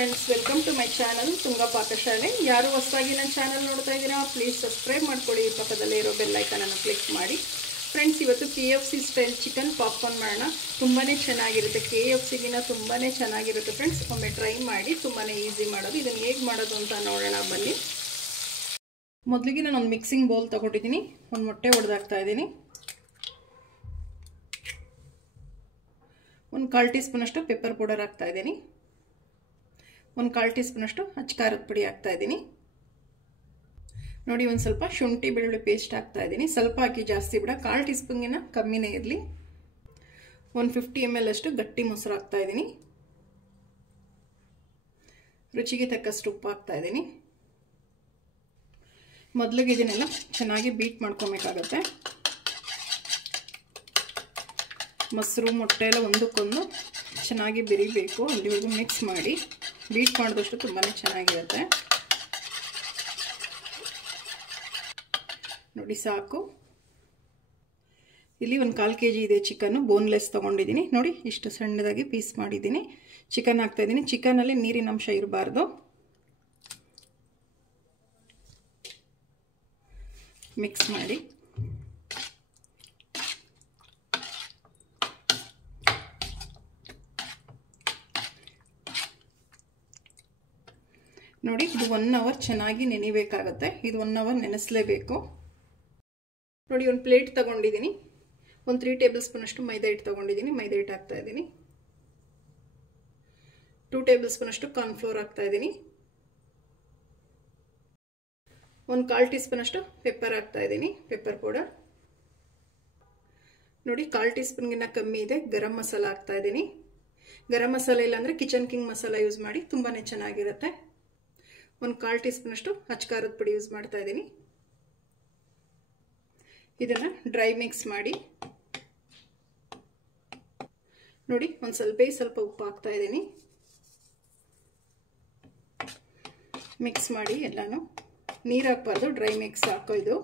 Friends, welcome to my channel Tunga Pakashale. ಯಾರು ಹೊಸದಾಗಿ ನನ್ನ ಚಾನಲ್ ನೋಡ್ತಾ ಇದ್ದೀರಾ, ಪ್ಲೀಸ್ ಸಬ್ಸ್ಕ್ರೈಬ್ ಮಾಡ್ಕೊಳ್ಳಿ. ಪಕ್ಕದಲ್ಲೇ ಇರೋ ಬೆಲ್ ಐಕಾನ್ ಅನ್ನು ಕ್ಲಿಕ್ ಮಾಡಿ. ಫ್ರೆಂಡ್ಸ್, ಇವತ್ತು KFC ಸ್ಟೈಲ್ ಚಿಕನ್ ಪಾಪ್ಕಾರ್ನ್ ಮಾಡೋಣ. ತುಂಬಾ ಚೆನ್ನಾಗಿರುತ್ತೆ, KFCಗಿನ ತುಂಬಾ ಚೆನ್ನಾಗಿರುತ್ತೆ ಫ್ರೆಂಡ್ಸ್. ಒಮ್ಮೆ ಟ್ರೈ ಮಾಡಿ, ತುಂಬಾ ಈಸಿ ಮಾಡೋದು. ಇದನ್ನು ಹೇಗೆ ಮಾಡೋದು ಅಂತ ನೋಡೋಣ ಬನ್ನಿ. ಮೊದಲಿಗೆ ನಾನು ಒಂದು ಮಿಕ್ಸಿಂಗ್ ಬೌಲ್ ತೊಗೊಂಡಿದ್ದೀನಿ. ಒಂದು ಮೊಟ್ಟೆ ಹೊಡೆದಾಕ್ತಾ ಇದ್ದೀನಿ. ಒಂದು 1/4 ಟೀ ಸ್ಪೂನಷ್ಟು ಪೆಪ್ಪರ್ ಪೌಡರ್ ಹಾಕ್ತಾ ಇದ್ದೀನಿ. ಒಂದು 1/4 ಟೀ ಸ್ಪೂನಷ್ಟು ಅಚ್ಚ ಖಾರದ ಪುಡಿ ಹಾಕ್ತಾ ಇದ್ದೀನಿ. ನೋಡಿ, ಒಂದು ಸ್ವಲ್ಪ ಶುಂಠಿ ಬೆಳ್ಳುಳ್ಳಿ ಪೇಸ್ಟ್ ಹಾಕ್ತಾ ಇದ್ದೀನಿ. ಸ್ವಲ್ಪ ಹಾಕಿ, ಜಾಸ್ತಿ ಬಿಡ, 1/4 ಟೀ ಸ್ಪೂನ್ಗಿನ ಕಮ್ಮಿನೇ ಇರಲಿ. 150 ml ಅಷ್ಟು ಗಟ್ಟಿ ಮೊಸರು ಹಾಕ್ತಾ ಇದ್ದೀನಿ. ರುಚಿಗೆ ತಕ್ಕಷ್ಟು ಉಪ್ಪು ಹಾಕ್ತಾ ಇದ್ದೀನಿ. ಮೊದಲಿಗೆ ಇದನ್ನೆಲ್ಲ ಚೆನ್ನಾಗಿ ಬೀಟ್ ಮಾಡ್ಕೊಬೇಕಾಗತ್ತೆ. ಮೊಸರು ಮೊಟ್ಟೆ ಎಲ್ಲ ಒಂದಕ್ಕೊಂದು ಚೆನ್ನಾಗಿ ಬೆರಿಬೇಕು. ಅಲ್ಲಿವರೆಗೂ ಮಿಕ್ಸ್ ಮಾಡಿ ಬೀಟ್ ಮಾಡಿದಷ್ಟು ತುಂಬಾ ಚೆನ್ನಾಗಿರುತ್ತೆ. ನೋಡಿ, ಸಾಕು. ಇಲ್ಲಿ ಒಂದು 1/4 kg ಇದೆ ಚಿಕನ್ನು. ಬೋನ್ಲೆಸ್ ತೊಗೊಂಡಿದ್ದೀನಿ. ನೋಡಿ, ಇಷ್ಟು ಸಣ್ಣದಾಗಿ ಪೀಸ್ ಮಾಡಿದ್ದೀನಿ. ಚಿಕನ್ ಹಾಕ್ತಾ ಇದ್ದೀನಿ. ಚಿಕನಲ್ಲಿ ನೀರಿನ ಅಂಶ ಇರಬಾರ್ದು. ಮಿಕ್ಸ್ ಮಾಡಿ ನೋಡಿ, ಇದು 1 ಅವರ್ ಚೆನ್ನಾಗಿ ನೆನೆಯಬೇಕಾಗತ್ತೆ. ಇದು 1 ಅವರ್ ನೆನೆಸಲೇಬೇಕು. ನೋಡಿ, ಒಂದು ಪ್ಲೇಟ್ ತಗೊಂಡಿದ್ದೀನಿ. ಒಂದು 3 ಟೇಬಲ್ ಸ್ಪೂನ್ ಅಷ್ಟು ಮೈದಾ ಹಿಟ್ಟು ತಗೊಂಡಿದ್ದೀನಿ. ಮೈದಾ ಹಿಟ್ಟು ಹಾಕ್ತಾ ಇದ್ದೀನಿ. 2 ಟೇಬಲ್ ಸ್ಪೂನ್ ಅಷ್ಟು ಕಾರ್ನ್ಫ್ಲೋರ್ ಹಾಕ್ತಾ ಇದ್ದೀನಿ. ಒಂದು 1/4 ಟೀ ಸ್ಪೂನ್ ಅಷ್ಟು ಪೆಪ್ಪರ್ ಹಾಕ್ತಾ ಇದ್ದೀನಿ, ಪೆಪ್ಪರ್ ಪೌಡರ್. ನೋಡಿ, 1/4 ಟೀ ಸ್ಪೂನ್ಗಿನ್ನ ಕಮ್ಮಿ ಇದೆ ಗರಂ ಮಸಾಲ ಹಾಕ್ತಾ ಇದ್ದೀನಿ. ಗರಂ ಮಸಾಲ ಇಲ್ಲಾಂದರೆ ಕಿಚನ್ ಕಿಂಗ್ ಮಸಾಲ ಯೂಸ್ ಮಾಡಿ, ತುಂಬಾ ಚೆನ್ನಾಗಿರುತ್ತೆ. ಒಂದು 1/4 ಟೀ ಸ್ಪೂನ್ ಅಷ್ಟು ಅಚ್ಚ ಖಾರದ ಪುಡಿ ಯೂಸ್ ಮಾಡ್ತಾ ಇದ್ದೀನಿ. ಇದನ್ನು ಡ್ರೈ ಮಿಕ್ಸ್ ಮಾಡಿ. ನೋಡಿ, ಒಂದು ಸ್ವಲ್ಪ ಉಪ್ಪು ಹಾಕ್ತಾ ಇದ್ದೀನಿ. ಮಿಕ್ಸ್ ಮಾಡಿ ಎಲ್ಲಾನು. ನೀರು ಹಾಕಬಾರ್ದು, ಡ್ರೈ ಮಿಕ್ಸ್ ಹಾಕೋ ಇದು.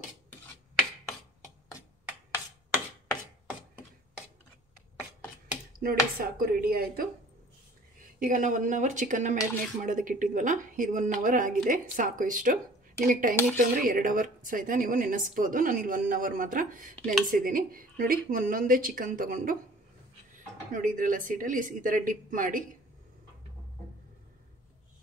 ನೋಡಿ, ಸಾಕು, ರೆಡಿ ಆಯಿತು. ಈಗ ನಾವು 1 ಅವರ್ ಚಿಕನ್ನ ಮ್ಯಾರಿನೇಟ್ ಮಾಡೋದಕ್ಕೆ ಇಟ್ಟಿದ್ವಲ್ಲ, ಇದು 1 ಅವರ್ ಆಗಿದೆ. ಸಾಕು ಇಷ್ಟು. ನಿಮಗೆ ಟೈಮ್ ಇತ್ತು ಅಂದರೆ 2 ಅವರ್ ಸಹಿತ ನೀವು ನೆನೆಸ್ಬೋದು. ನಾನು ಇಲ್ಲಿ 1 ಅವರ್ ಮಾತ್ರ ನೆನೆಸಿದ್ದೀನಿ. ನೋಡಿ, ಒಂದೊಂದೇ ಚಿಕನ್ ತೊಗೊಂಡು, ನೋಡಿ ಇದರೆಲ್ಲ ಸೀಟಲ್ಲಿ ಈ ಥರ ಡಿಪ್ ಮಾಡಿ.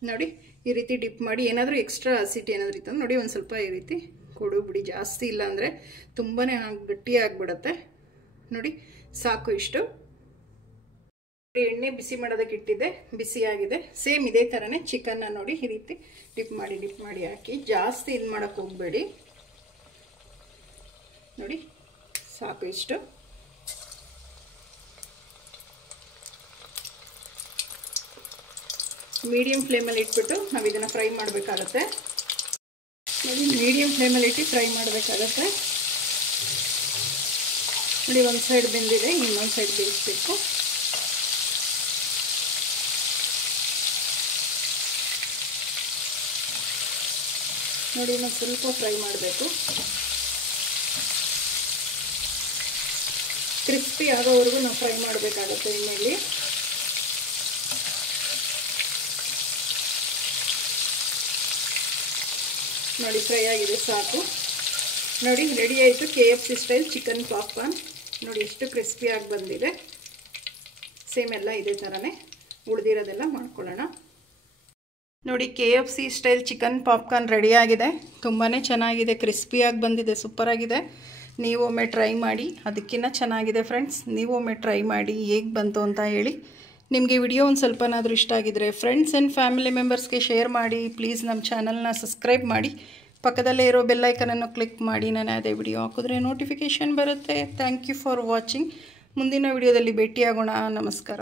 ನೋಡಿ, ಈ ರೀತಿ ಡಿಪ್ ಮಾಡಿ. ಏನಾದರೂ ಎಕ್ಸ್ಟ್ರಾ ಹಸಿಟ್ಟು ಏನಾದರೂ ಇತ್ತು ನೋಡಿ, ಒಂದು ಸ್ವಲ್ಪ ಈ ರೀತಿ ಕೊಡು ಬಿಡಿ. ಜಾಸ್ತಿ ಇಲ್ಲ ಅಂದರೆ ತುಂಬಾ ಗಟ್ಟಿ ಆಗಿಬಿಡುತ್ತೆ. ನೋಡಿ, ಸಾಕು ಇಷ್ಟು. ಎಣ್ಣೆ ಬಿಸಿ ಮಾಡೋದಕ್ಕೆ ಇಟ್ಟಿದ್ದೆ, ಬಿಸಿಯಾಗಿದೆ. ಸೇಮ್ ಇದೇ ಥರನೇ ಚಿಕನ್ನ ನೋಡಿ ಈ ರೀತಿ ಡಿಪ್ ಮಾಡಿ ಹಾಕಿ. ಜಾಸ್ತಿ ಇದು ಮಾಡೋಕ್ಕೆ ಹೋಗಬೇಡಿ. ನೋಡಿ, ಸಾಕು ಇಷ್ಟು. ಮೀಡಿಯಂ ಫ್ಲೇಮಲ್ಲಿ ಇಟ್ಬಿಟ್ಟು ನಾವು ಇದನ್ನು ಫ್ರೈ ಮಾಡಬೇಕಾಗತ್ತೆ. ನೋಡಿ, ಮೀಡಿಯಂ ಫ್ಲೇಮಲ್ಲಿ ಇಟ್ಟು ಫ್ರೈ ಮಾಡಬೇಕಾಗತ್ತೆ. ನೋಡಿ, ಒಂದು ಸೈಡ್ ಬೆಂದಿದೆ, ಇನ್ನೊಂದು ಸೈಡ್ ಬೇಯಿಸಬೇಕು. ನೋಡಿ, ಇನ್ನೊಂದು ಸ್ವಲ್ಪ ಫ್ರೈ ಮಾಡಬೇಕು. ಕ್ರಿಸ್ಪಿ ಆಗೋವರೆಗೂ ನಾವು ಫ್ರೈ ಮಾಡಬೇಕಾಗತ್ತೆ ಎಣ್ಣೆಯಲ್ಲಿ. ನೋಡಿ, ಫ್ರೈ ಆಗಿದೆ, ಸಾಕು. ನೋಡಿ, ರೆಡಿ ಆಯಿತು KFC ಸ್ಟೈಲ್ ಚಿಕನ್ ಪಾಪ್ಕಾರ್ನ್. ನೋಡಿ, ಎಷ್ಟು ಕ್ರಿಸ್ಪಿಯಾಗಿ ಬಂದಿದೆ. ಸೇಮ್ ಎಲ್ಲ ಇದೇ ಥರನೇ ಉಳಿದಿರೋದೆಲ್ಲ ಮಾಡ್ಕೊಳ್ಳೋಣ. ನೋಡಿ, KFC ಸ್ಟೈಲ್ ಚಿಕನ್ ಪಾಪ್ಕಾರ್ನ್ ರೆಡಿಯಾಗಿದೆ. ತುಂಬಾ ಚೆನ್ನಾಗಿದೆ, ಕ್ರಿಸ್ಪಿಯಾಗಿ ಬಂದಿದೆ, ಸೂಪರಾಗಿದೆ. ನೀವು ಒಮ್ಮೆ ಟ್ರೈ ಮಾಡಿ. ಅದಕ್ಕಿಂತ ಚೆನ್ನಾಗಿದೆ ಫ್ರೆಂಡ್ಸ್. ನೀವು ಒಮ್ಮೆ ಟ್ರೈ ಮಾಡಿ, ಹೇಗೆ ಬಂತು ಅಂತ ಹೇಳಿ. ನಿಮಗೆ ವಿಡಿಯೋ ಒಂದು ಸ್ವಲ್ಪನಾದರೂ ಇಷ್ಟ ಆಗಿದ್ರೆ ಫ್ರೆಂಡ್ಸ್ ಆ್ಯಂಡ್ ಫ್ಯಾಮಿಲಿ ಮೆಂಬರ್ಸ್ಗೆ ಶೇರ್ ಮಾಡಿ. ಪ್ಲೀಸ್ ನಮ್ಮ ಚಾನಲ್ನ ಸಬ್ಸ್ಕ್ರೈಬ್ ಮಾಡಿ. ಪಕ್ಕದಲ್ಲೇ ಇರೋ ಬೆಲ್ ಐಕನನ್ನು ಕ್ಲಿಕ್ ಮಾಡಿ. ನಾನು ಅದೇ ವಿಡಿಯೋ ಹಾಕಿದ್ರೆ ನೋಟಿಫಿಕೇಷನ್ ಬರುತ್ತೆ. Thank you for watching. ಮುಂದಿನ ವಿಡಿಯೋದಲ್ಲಿ ಭೇಟಿಯಾಗೋಣ. ನಮಸ್ಕಾರ.